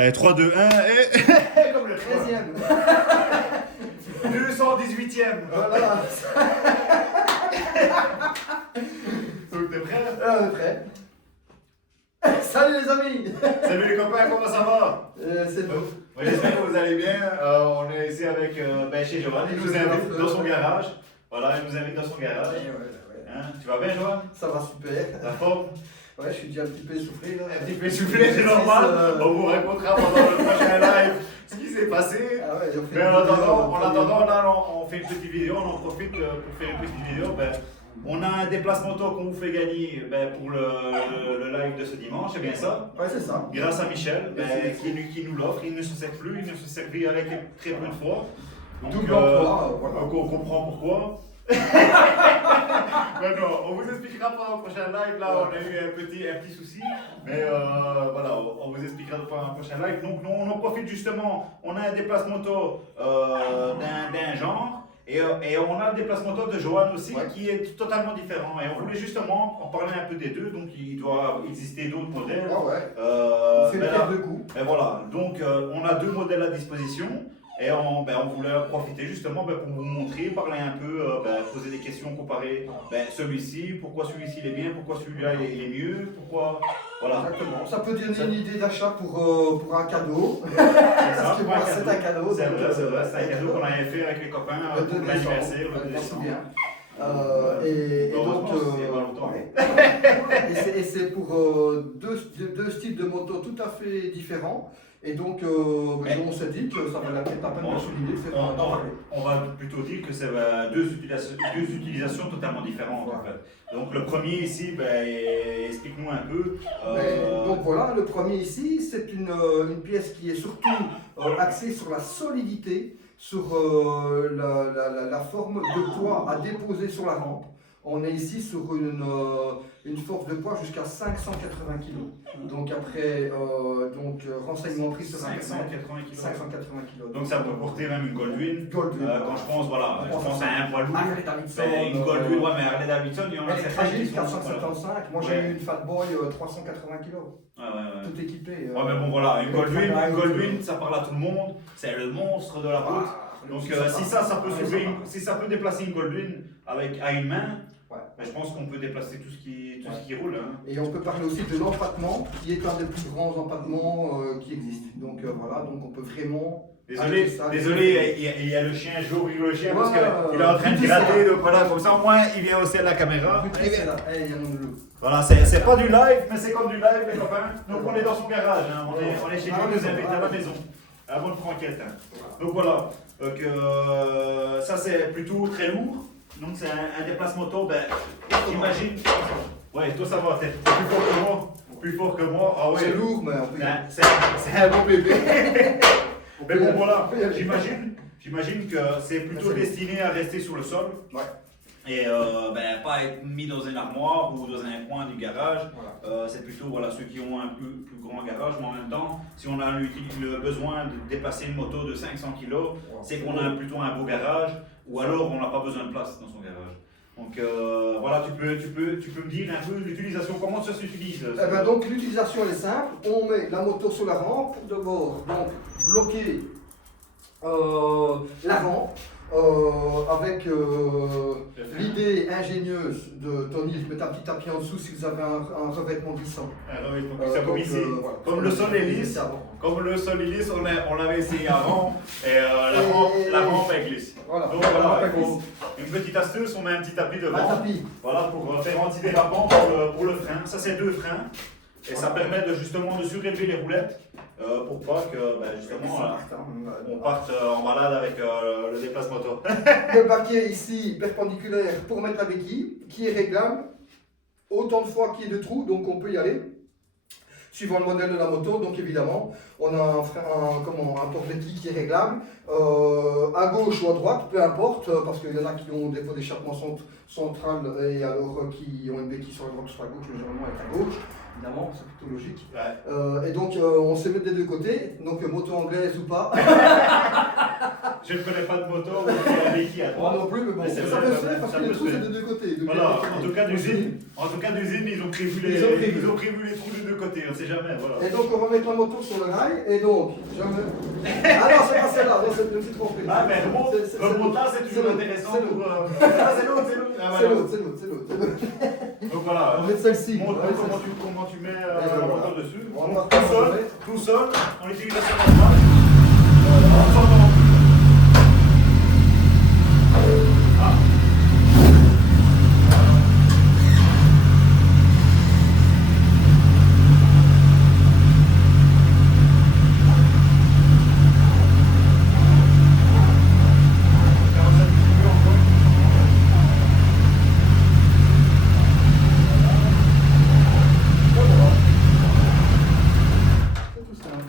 Allez, 3, 2, 1 et... Comme le 13e. 218e. Voilà. Donc t'es prêt? On est prêt. Salut les amis. Salut les copains, comment ça va? C'est nous. J'espère que vous allez bien. On est ici avec chez Johan. Il nous invite dans son garage. Voilà, il nous invite dans son garage. Ouais. Hein, tu vas bien, Johan? Ça va super. La forme? Ouais, je suis déjà un petit peu essoufflé là. Un petit peu essoufflé, c'est normal. On vous racontera pendant le prochain live ce qui s'est passé. Ah ouais, Mais en attendant, là, on fait une petite vidéo. On en profite pour faire une petite vidéo. On a un déplacement auto qu'on vous fait gagner pour le live de ce dimanche, c'est bien ça? Ouais, c'est ça. Grâce à Michel, qui nous l'offre. Il ne se sert plus, il ne se servit avec très peu de fois. Double emploi, voilà. Donc on comprend pourquoi. Maintenant, on vous expliquera pendant le prochain live. Là, on a eu un petit souci. Mais voilà, on vous expliquera pendant le prochain live. Donc, nous, on en profite justement. On a un déplacement auto d'un genre. Et on a le déplacement auto de Johan aussi, qui est totalement différent. Et on voulait justement en parler un peu des deux. Donc, il doit exister d'autres modèles. Ah ouais. On fait une paire de coups. Et voilà. Donc, on a deux modèles à disposition. Et on voulait en profiter justement pour vous montrer, parler un peu, poser des questions, comparer celui-ci, pourquoi celui-ci il est bien, pourquoi celui-là il est mieux, pourquoi. Voilà. Exactement. Ça peut donner une idée d'achat pour un cadeau. Parce que moi, c'est un cadeau. C'est vrai, c'est un cadeau qu'on avait fait avec les copains pour l'anniversaire, le décembre. Et donc, ouais. et c'est pour deux styles de moto tout à fait différents. Et donc, on s'est dit que ça valait peut-être la peine de souligner. On va plutôt dire que c'est deux utilisations totalement différentes. En fait. Donc, le premier ici, explique-nous un peu. Donc voilà, le premier ici, c'est une pièce qui est surtout axée sur la solidité, sur la forme de poids à déposer sur la rampe. On est ici sur une force de poids jusqu'à 580 kg. Donc après renseignement pris sur 580 kg. 580 kg. Donc ça peut porter même une Goldwyn. Quand je pense, à un poids lourd. Harley Davidson. Une Goldwyn, ouais, mais Harley Davidson, il y en a certains qui sont 475. Moi j'ai eu une Fatboy 380 kg. Ouais. Tout équipé. Ouais, mais bon voilà, une Goldwyn, ça parle à tout le monde. C'est le monstre de la route. Donc si ça peut déplacer une Goldwyn à une main, je pense qu'on peut déplacer tout ce qui roule. Hein. Et on peut parler aussi de l'empattement, qui est un des plus grands empattements qui existent. Donc voilà, donc on peut vraiment. Désolé, il y a le chien, je vais ouvrir le chien parce qu'il est en train de gratter, donc voilà, comme ça au moins il vient aussi à la caméra. Voilà, c'est pas du live, mais c'est comme du live les copains. Donc on est dans son garage, hein. on est chez lui, on nous invite à la maison, à la bonne franquette. Hein. Donc voilà, ça c'est plutôt très lourd. Donc c'est un déplacement auto, j'imagine. Ouais, toi ça va, t'es plus fort que moi. Ah ouais. C'est lourd, mais c'est un bon bébé. Mais bon voilà, j'imagine que c'est plutôt destiné à rester sur le sol. Ouais. Et pas être mis dans une armoire ou dans un coin du garage. Voilà. C'est plutôt ceux qui ont un plus grand garage, mais en même temps, si on a le besoin de dépasser une moto de 500 kg, c'est qu'on a plutôt un beau garage, ou alors on n'a pas besoin de place dans son garage. Donc voilà, tu peux me dire un peu l'utilisation, comment ça s'utilise? Donc l'utilisation elle est simple, on met la moto sur la rampe, pour d'abord bloquer la rampe. Avec l'idée ingénieuse de Tony de mettre un petit tapis en dessous si vous avez un revêtement glissant. Un revêtement glissant comme ici. Comme le sol est lisse, on l'avait essayé avant et la rampe est glisse. Voilà. Donc voilà, il faut une petite astuce, on met un petit tapis devant. Un tapis. Voilà, pour faire antidérapant pour le frein. Ça c'est deux freins. Et ça permet justement de surélever les roulettes pour pas que justement on parte en balade avec le déplacement auto. Le parquet ici perpendiculaire pour mettre la béquille qui est réglable autant de fois qu'il y ait de trous, donc on peut y aller suivant le modèle de la moto. Donc évidemment on a un port-béquille qui est réglable à gauche ou à droite, peu importe, parce qu'il y en a qui ont des pots d'échappement central et alors qui ont une béquille sur la droite ou sur la gauche, le généralement est à gauche. Évidemment, c'est plutôt logique. Ouais. Et donc, on se met des deux côtés, donc moto anglaise ou pas. je ne connais pas de moto où il y a un béquille à Moi droite. non plus, mais bon, Mais c'est ça vrai, peut se faire parce ça que les peut trous se c'est faire. de deux côtés. de Voilà, côté. en tout cas d'usine, ils ont prévu les, ils ont prévu les trous des deux côtés, on ne sait jamais, voilà. Et donc on va mettre la moto sur le rail, et donc, je me... Ah non, c'est pas celle-là, non, je me suis trompé. Ah, mais le montage, c'est toujours intéressant pour... Ah, c'est l'autre, c'est l'autre. Ah, C'est voilà. l'autre, c'est l'autre. Donc voilà, On va mettre celle-ci. montre-nous Ouais, celle-ci. comment tu mets Et le voilà. moteur dessus. On Donc, va tout seul, en utilisation normale. On s'entend. Ah. C'est tout simple.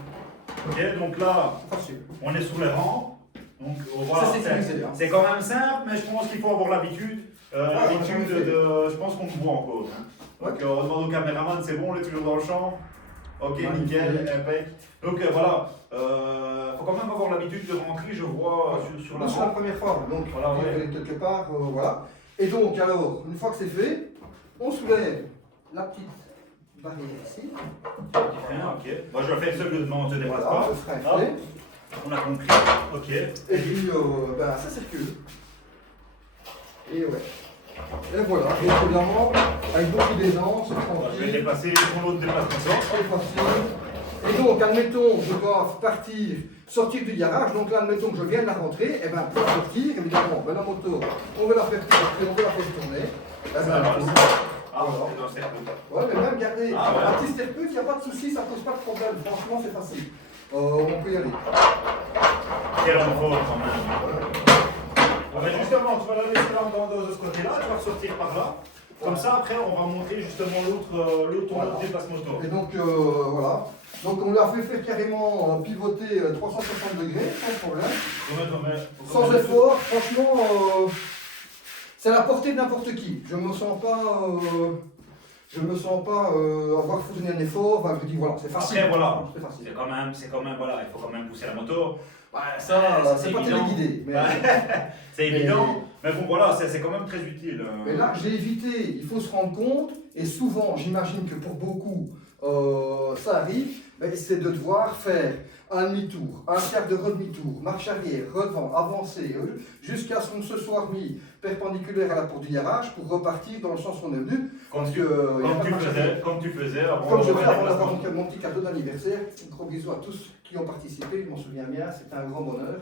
Ok, donc là, Facile. on est sur les rangs. Donc voilà, Ça, c'est sécurisé, hein. c'est quand même simple, mais je pense qu'il faut avoir l'habitude. L'habitude de. Je pense qu'on me voit encore. Hein. Donc on demande au caméraman, c'est bon, on est toujours dans le champ. Ok, Ouais, nickel, impec. Donc voilà, faut quand même avoir l'habitude de rentrer, je vois sur la Là, c'est la rampe. première fois, donc Voilà, on ouais. est quelque part, voilà. Et donc, alors, une fois que c'est fait, on soulève la petite barrière ici. Ok, moi je le fais seul, ne te dépasse Voilà, pas. le frein est Hop, fait. on a compris, ok. Et puis, ben, ça circule. Et ouais. Et voilà, et évidemment, avec beaucoup d'aisance, Je vais tranquille, dépasser son autre déplacement. très facile. Et donc, admettons, je dois partir, sortir du garage, donc là, admettons que je viens de la rentrer, et bien pour sortir, évidemment, ben, la moto, on veut la faire partir, on veut la faire tourner. Eh ben, Ça va, tout. Ah, c'est dans le cercle. Ouais, mais même garder Ah, ouais. un petit circuit, il n'y a pas de souci, ça pose pas de problème. Franchement, c'est facile. On peut y aller. Quel renfort quand même. Mais justement, tu vas la laisser là de ce côté-là, tu vas ressortir par là. Comme ça, après, on va montrer justement l'autre dépasse moto. Et donc, voilà. Donc, on l'a fait faire carrément pivoter 360 degrés, sans problème. Sans effort, franchement, c'est à la portée de n'importe qui. Je me sens pas. Avoir fourni un effort. Enfin, je dis voilà, c'est facile. Après, voilà, C'est facile. c'est quand même, voilà, il faut quand même pousser la moto. Ça, c'est pas évident. téléguidé. Mais, C'est évident, mais bon, voilà, c'est quand même très utile. mais là, j'ai évité, il faut se rendre compte, et souvent, j'imagine que pour beaucoup, ça arrive, mais c'est de devoir faire un demi-tour, un quart de demi-tour, marche arrière, redevant, avancer, jusqu'à ce qu'on se soit remis perpendiculaire à la porte du garage pour repartir dans le sens où on est venu. Comme Parce tu, que, y a pas de marche arrière. comme tu faisais avant. Comme je le fais avant déplacement. d'avoir mon petit cadeau d'anniversaire, un gros bisou à tous qui ont participé, je m'en souviens bien, c'était un grand bonheur.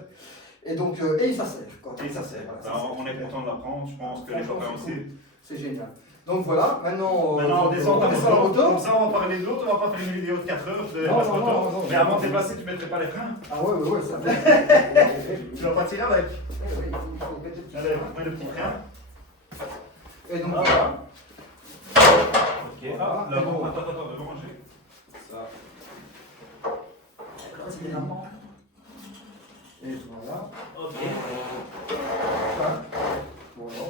Et donc, et ça sert. Quoi. Et ça sert. Voilà, ça Alors, sert. on est content de l'apprendre, je pense que les Franchement, copains c'est aussi. cool. C'est génial. Donc voilà, maintenant, Maintenant, on descend ta la moto. moto. Comme ça, on va parler de l'autre, on va pas faire une vidéo de 4 heures de Non, dépasse non, moto. non, non. Mais avant de dépasser, tu mettrais pas les freins. Ah ouais, ça fait. Tu vas pas tirer avec. Il faut mettre des petits Allez, mets le petit frein. Et donc Ah. voilà. Ok, Voilà. ah, là, attends, devant manger. Ça. Et voilà. Ok. Ça. Voilà.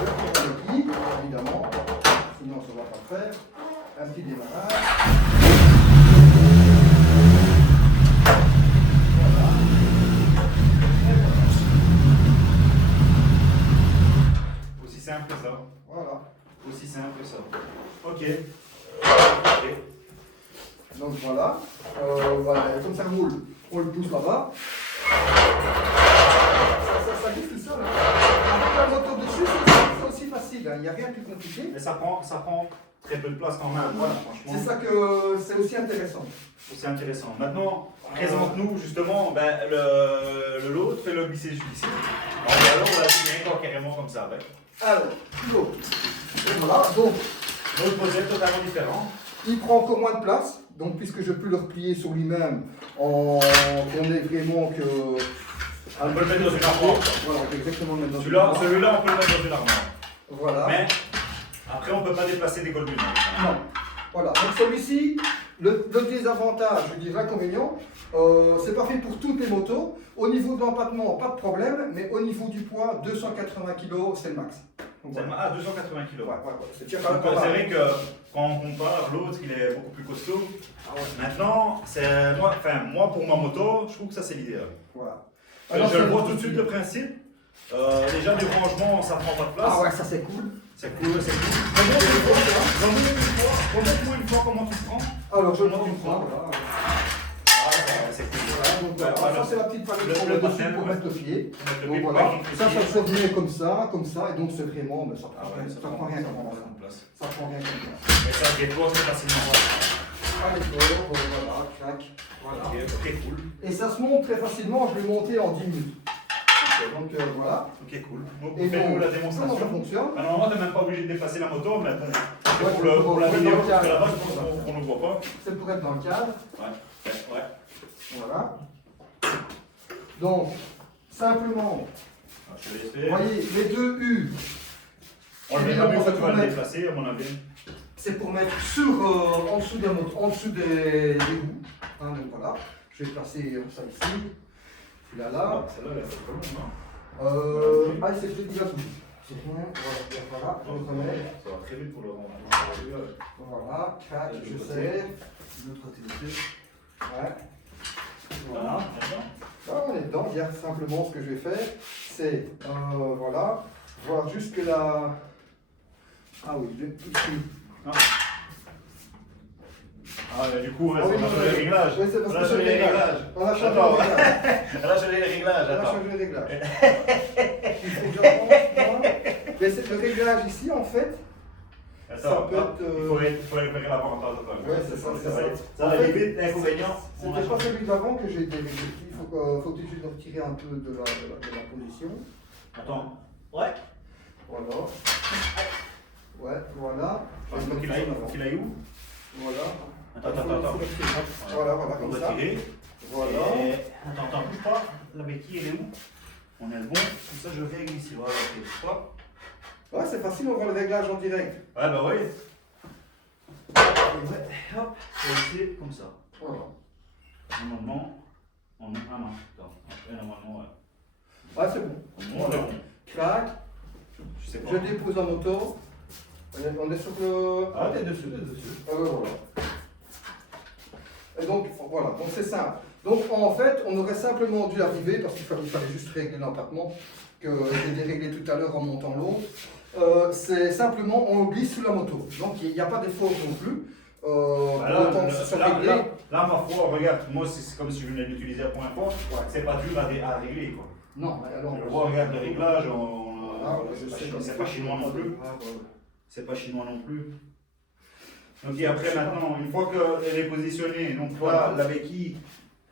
Le petit qui, évidemment. Sinon, ça ne va pas faire. Un petit démarrage. Aussi simple que ça. Voilà. Aussi simple que ça. Ok. Donc voilà. Voilà. Et comme ça roule, on le pousse là-bas. Ça glisse tout seul. Avec la moto dessus, c'est aussi facile. Il n'y a rien de plus compliqué. Mais ça prend très peu de place quand même. Voilà. Franchement. C'est ça que c'est aussi intéressant. C'est intéressant. Maintenant, présente-nous justement l'autre, fais le glisser jusqu'ici. Alors on va tirer encore carrément comme ça avec. Alors, l'autre. Et voilà, donc L'autre modèle totalement différent. il prend encore moins de place. Donc, puisque je peux le replier sur lui-même, on est vraiment que. On peut le mettre dans une armoire. Voilà, on peut exactement le mettre dans une armoire. Celui-là, on peut le mettre dans une armoire. Voilà. Mais après, on ne peut pas déplacer des colbunes. Non. Voilà. Donc, celui-ci, le désavantage, je dis l'inconvénient, c'est pas fait pour toutes les motos. Au niveau de l'empattement, pas de problème, mais au niveau du poids, 280 kg, c'est le max. Donc, voilà. Ah, 280 kg. Ouais. C'est déjà Donc, pas mal. c'est vrai que quand on compare, l'autre il est beaucoup plus costaud. Ah ouais. Maintenant, moi pour ma moto, je trouve que ça c'est l'idéal. Voilà. Alors, je le vois tout de suite le principe. Déjà du rangement, ça prend pas de place. Ah ouais, ça c'est cool. C'est cool, c'est cool. Remonte-moi une fois comment tu prends. Alors je le Comment prends tu une fois, prends. voilà. Ah, c'est cool. Voilà, donc, voilà. Ça c'est la petite palette qu'on met dessus pour mettre le pied. Le Donc pied voilà, pour ça se met comme ça, et donc c'est vraiment, mais ça Ah ouais, ça prend rien comme ça. de place. Ça prend rien comme ça. Et ça, des fois, c'est facilement. Allez, voilà, clac, voilà. Ok, cool. Et ça se monte très facilement, je l'ai monté en 10 minutes. Donc voilà. Ok, cool. Et Fais-nous la comment ça démonstration. fonctionne? Alors, normalement, t'es même pas obligé de déplacer la moto, mais bon, Ouais, pour la pour vidéo, le parce que cadre. là-bas, je pense qu'on ne le voit pas. C'est pour être dans le cadre. Ouais. Voilà. Donc, simplement, Ah, je vais vous laisser. voyez, les deux U, On le met pas mieux, ça tu vas le déplacer, à mon avis. c'est pour mettre sur, en dessous des roues. Hein, donc voilà, je vais placer ça ici. Celui-là là. Celle-là, elle est pas trop longue, non? Ah, c'est peut-être déjà tout. C'est rien. Voilà, je le remets. Ça va très vite pour le rendre. Voilà, crac, De je l'autre serre. De l'autre côté aussi. Ouais. Voilà. Voilà. Là, on est dedans. Hier, simplement, ce que je vais faire, c'est, voilà, voir jusque là. Ah oui, ici. Ah, mais du coup, Ah on oui, a non, changé les réglages. Oui, c'est parce On a que changé les réglages. On a changé Attends. les réglages. On a changé les réglages, On a attends. changé les réglages. Il faut que j'avance, moi. Mais c'est le réglage ici, en fait. Attends, Ça peut hop, être, il faut récupérer l'avant. Ouais, c'est ça, c'est ça. Ça, la limite, l'inconvénient. C'était pas celui d'avant que j'ai déréglé. Il faut que tu le retires un peu de la position. Attends. Ouais. Voilà. Ouais, voilà. Il faut qu'il aille où? Voilà. Attends. Voilà, On comme va ça. tirer. Voilà. Et... Attends, bouge pas. La béquille, elle est où? On est le bon. Comme ça, je règle ici. Voilà, ok. Bouge pas. Ouais, c'est facile, on voit le réglage en direct. Ouais, bah oui. Hop. Et ici, comme ça. Voilà. Normalement, on est. Ah non, attends. Après, normalement, ouais. Ah, c'est bon. On est bon. Crac. Je sais pas. Je dépose la moto. On est sur le. Ah, t'es dessus. Ah ouais, voilà. Et donc, voilà, donc c'est simple. Donc, en fait, on aurait simplement dû arriver, parce qu'il fallait juste régler l'empattement, que j'ai déréglé tout à l'heure en montant l'eau. C'est simplement, on glisse sous la moto. Donc, il n'y a pas d'effort non plus. Autant que ce soit réglé. Là, ma foi, regarde, moi, c'est comme si je venais d'utiliser la première fois. C'est pas dur à régler, quoi. Non, mais alors. Je vois, regarde le réglage, c'est pas chinois non plus. C'est pas chinois non plus. Donc et après maintenant, une fois qu'elle est positionnée, donc là la béquille,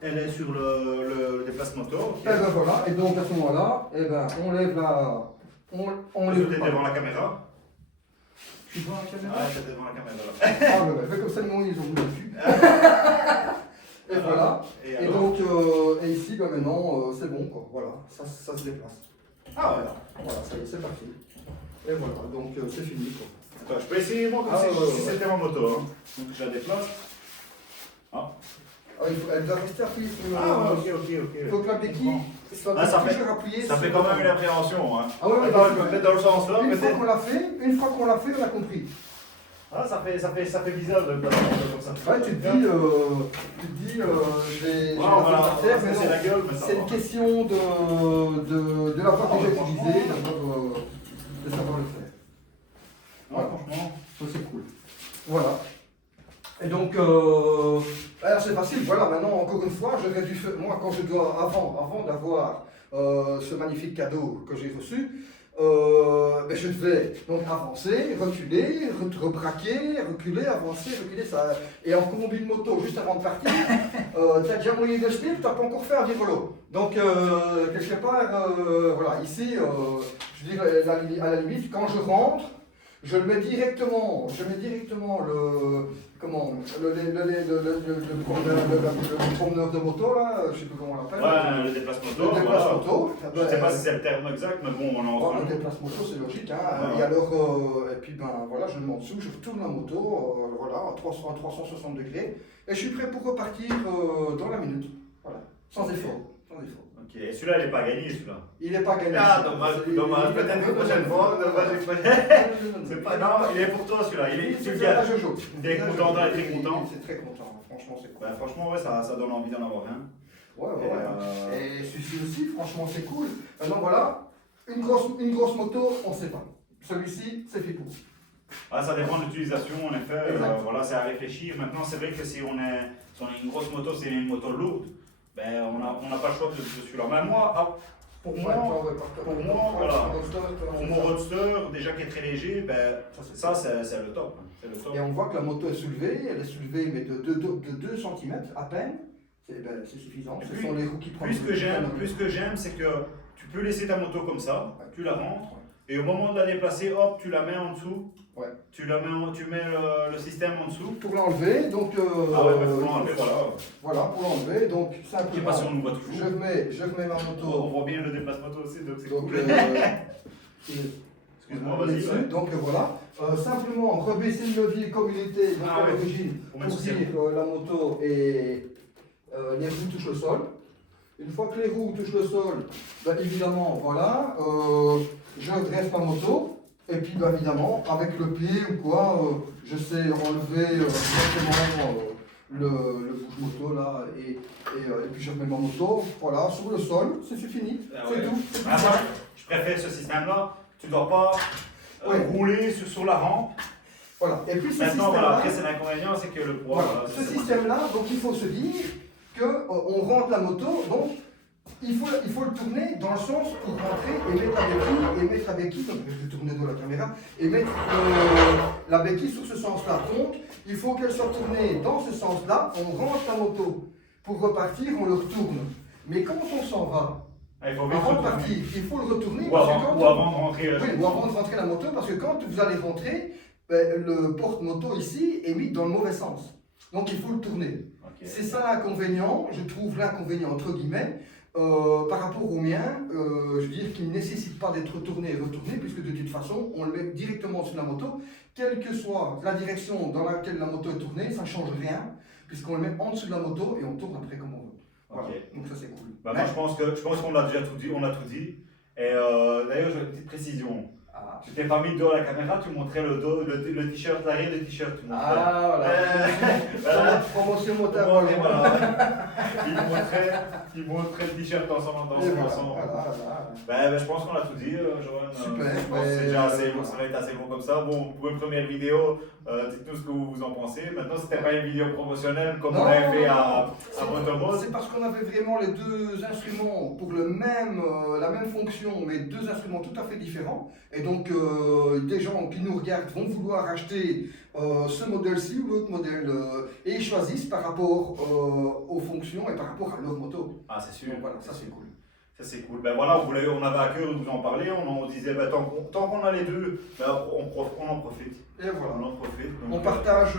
elle est sur le déplace moto. Et ben voilà, et donc à ce moment-là, eh ben, on lève la. On lève. T'es devant la caméra. Tu vois la caméra? Ah, t'es devant la caméra. Ah ouais, fais comme ça, le monde, ils ont voulu dessus. Et voilà. Et alors donc, et ici, ben maintenant, c'est bon, quoi. Voilà, ça se déplace. Ah ouais. Voilà, ça y est, c'est parti. Et voilà, donc c'est fini, quoi. Attends, je peux essayer moi comme si c'était ma moto. Hein. Donc je la déplace. Ah. Ah, elle doit rester appuyée sur le. Ah ouais, ok. Il faut que la béquille soit Ah, ça toujours appuyée. Ça fait sur quand le- même une appréhension. Hein. Ah ouais, ouais, Attends, je peux mettre dans le sens là, Une fois peut-être. qu'on l'a fait, on a compris. Ah, ça fait bizarre de placer la moto comme ça. Ouais, tu te dis, j'ai Voilà, la terre, mais c'est non. la gueule, mais ça C'est va. une question de l'avoir déjà utilisé, de savoir le faire. Ouais, franchement. Ça c'est cool. Voilà. Et donc, alors c'est facile, voilà, maintenant encore une fois, j'aurais dû faire, moi quand je dois, avant d'avoir ce magnifique cadeau que j'ai reçu, ben, je devais donc avancer, reculer, rebraquer, reculer, avancer, reculer, ça, et en combi de moto juste avant de partir, tu as déjà mouillé de slip, tu n'as pas encore fait un virolo. Donc, quelque part, voilà, ici, je dis à la limite, quand je rentre, je mets directement le promeneur de moto, là, je ne sais plus comment on l'appelle. Ouais, le déplace moto. Le déplace Voilà. moto. Je ne sais pas si c'est le terme exact, mais bon, on est Oh, en le déplace moto, c'est logique. Hein. Ouais. Et alors, et puis ben voilà, je le mets en dessous, je retourne la moto, voilà, à 360 degrés, et je suis prêt pour repartir dans la minute. Voilà, sans effort. Sans effort. Ok, et celui-là, il n'est pas gagné, celui-là. Il n'est pas gagné. Ah, dommage. Peut-être une prochaine fois. C'est pas. Non, il est pour toi, celui-là. Tu le gagnes. T'es content, t'es très content. C'est très content, franchement, c'est cool. Bah, franchement, ouais, ça donne envie d'en avoir un. Ouais, et celui-ci aussi, franchement, c'est cool. Maintenant, voilà, une grosse moto, on ne sait pas. Celui-ci, c'est fait pour. Ah, ça dépend de l'utilisation, en effet. Voilà, c'est à réfléchir. Maintenant, c'est vrai que si on a une grosse moto, c'est une moto lourde, ben, on n'a pas le choix de celui-là. Mais moi, pour moi, voilà, pour mon roadster, déjà qui est très léger, ben, ça c'est le top. C'est le top. Et on voit que la moto est soulevée, elle est soulevée mais de 2 cm à peine. C'est suffisant. Et Ce puis, sont les roues qui prennent. Plus que j'aime, c'est que tu peux laisser ta moto comme ça, tu la rentres, et au moment de la déplacer, hop, tu la mets en dessous. Ouais. Tu mets le système en dessous. Pour l'enlever, donc. Ah ouais, pour l'enlever, voilà. Voilà, pour l'enlever, donc Je sais simplement. pas si on nous voit toujours. Je remets ma moto. On voit bien le déplacement aussi, donc c'est Donc, cool. Excuse-moi, vas-y. dessus, donc voilà. Simplement rebaisser le levier comme il était donc à l'origine pour dire la moto et les roues touchent le sol. Une fois que les roues touchent le sol, ben, évidemment, voilà, je dresse ma moto. Et puis, ben, évidemment, avec le pied ou quoi, je sais enlever directement le bouge-moto là, et puis je remets ma moto, voilà, sur le sol, c'est fini, c'est tout. Moi, je préfère ce système-là. Tu ne dois pas rouler sur la rampe. Voilà. Et puis, maintenant, voilà, après, c'est l'inconvénient, c'est que le poids. Voilà. Ce système-là, donc il faut se dire qu'on rentre la moto, donc il faut le tourner dans le sens pour rentrer et mettre la béquille, donc je vais tourner de la caméra, et mettre la béquille sur ce sens-là. Donc il faut qu'elle soit tournée dans ce sens-là, on rentre la moto. Pour repartir, on le retourne. Mais quand on s'en va, avant de partir, il faut le retourner. Ou avant de rentrer. Oui, ou avant de rentrer la moto, parce que quand vous allez rentrer, ben, le porte-moto ici est mis dans le mauvais sens. Donc il faut le tourner. Okay. C'est ça l'inconvénient, je trouve l'inconvénient entre guillemets, par rapport au mien, je veux dire qu'il ne nécessite pas d'être tourné et retourné, puisque de toute façon, on le met directement sur la moto, quelle que soit la direction dans laquelle la moto est tournée, ça ne change rien, puisqu'on le met en dessous de la moto et on tourne après comme on veut. Voilà. Okay. Donc ça c'est cool. Bah, moi je pense qu'on a déjà tout dit, Et d'ailleurs j'ai une petite précision. Tu t'es pas mis le dos à la caméra, tu montrais le t-shirt, l'arrière du t-shirt. Ah voilà. Promotion motard. Voilà. Il montrait le t-shirt dans son Ben, je pense qu'on a tout dit, Johan. Super. Je pense que c'est déjà assez bon, ça va être assez bon comme ça. Bon, pour une première vidéo, dites-nous ce que vous en pensez. Maintenant, c'était pas une vidéo promotionnelle comme on l'avait fait à Motomod. C'est parce qu'on avait vraiment les deux instruments pour la même fonction, mais deux instruments tout à fait différents. Et donc, des gens qui nous regardent vont vouloir acheter ce modèle-ci ou l'autre modèle et ils choisissent par rapport aux fonctions et par rapport à leur moto. Ah, c'est sûr. Donc, voilà, ça c'est cool. Ça c'est cool. Ben voilà, on avait à cœur de vous en parler. On disait, ben, tant qu'on a les deux, ben, on en profite. Et voilà. On en profite. On partage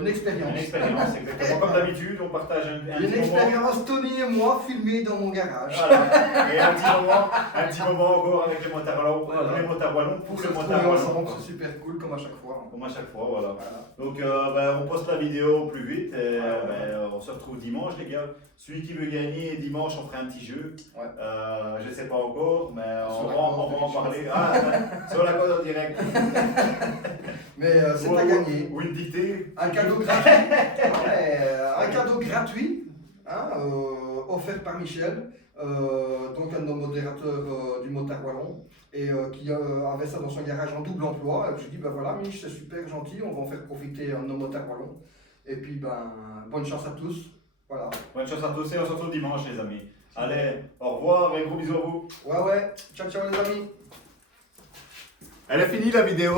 une expérience. Une expérience, exactement. Comme d'habitude, on partage une expérience, Tony et moi, filmée dans mon garage. Voilà. Et un petit moment encore avec les motards wallons, pour les motards wallons. C'est super cool, comme à chaque fois. Comme à chaque fois, voilà. Donc, ben, on poste la vidéo plus vite. Et, on se retrouve dimanche, les gars. Celui qui veut gagner, dimanche, on fera un petit jeu. Je ne sais pas encore, mais on va en parler. Sur la code en direct. Mais c'est à gagner. Ou une dictée. Un cadeau gratuit. Un cadeau gratuit, hein, offert par Michel, donc un de nos modérateurs du Motard Wallon, et qui avait ça dans son garage en double emploi. Et je dis, ben voilà, Mich, c'est super gentil, on va en faire profiter un de nos Motards Wallons. Et puis, ben, bonne chance à tous. Voilà. Bonne chance à tous et on se retrouve dimanche, les amis. Allez, au revoir et gros bisous à vous. Ouais. Ciao, ciao, les amis. Elle est finie la vidéo.